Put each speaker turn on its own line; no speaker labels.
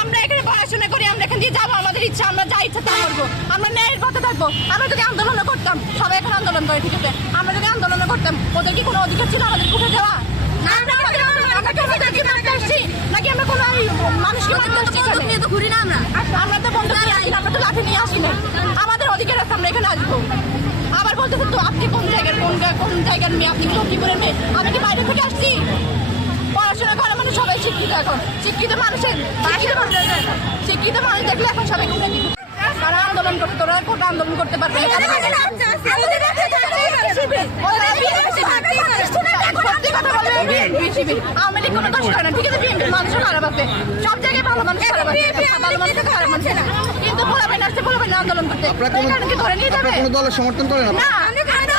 আমরা এখানে পড়াশোনা করি আমরা এখান যাব আমাদের ইচ্ছা আমরা যা ইচ্ছা তা আমরা ন্যায়ের পথে থাকব আমরা যদি আন্দোলন করতাম সবাই এখন আন্দোলন করে আমরা যদি আন্দোলন করতাম ওদের কি কোনো অধিকার ছিল আমাদের উঠে যাওয়া আমরা নাকি আমরা কোনো মানুষকে
ঘুরি না আমরা
আবার বলতেছে তো আপনি কোন জায়গার কোন কোন জায়গার মেয়ে আপনি কি লক্ষ্মীপুরের মেয়ে আমি কি বাইরে থেকে আসছি পড়াশোনা করা মানুষ সবাই শিক্ষিত এখন শিক্ষিত মানুষের শিক্ষিত মানুষ দেখলে এখন সবাই তারা আন্দোলন করতে তোরা কোটা আন্দোলন করতে পারবে না। BNP আওয়ামী লীগ কোনো দোষ করে না, ঠিক আছে? মানুষও খারাপ আছে। সব জায়গায় ভালো মানুষ খারাপ আছে। ভালো মানুষ খারাপ মানুষ আছে। কিন্তু আসছে, পোলাপাইন আন্দোলন করতে।
কোনো
কারণে কি ধরে নিয়ে যাবে?
আপনারা কোনো দলের সমর্থন করেন
না, আমি কেন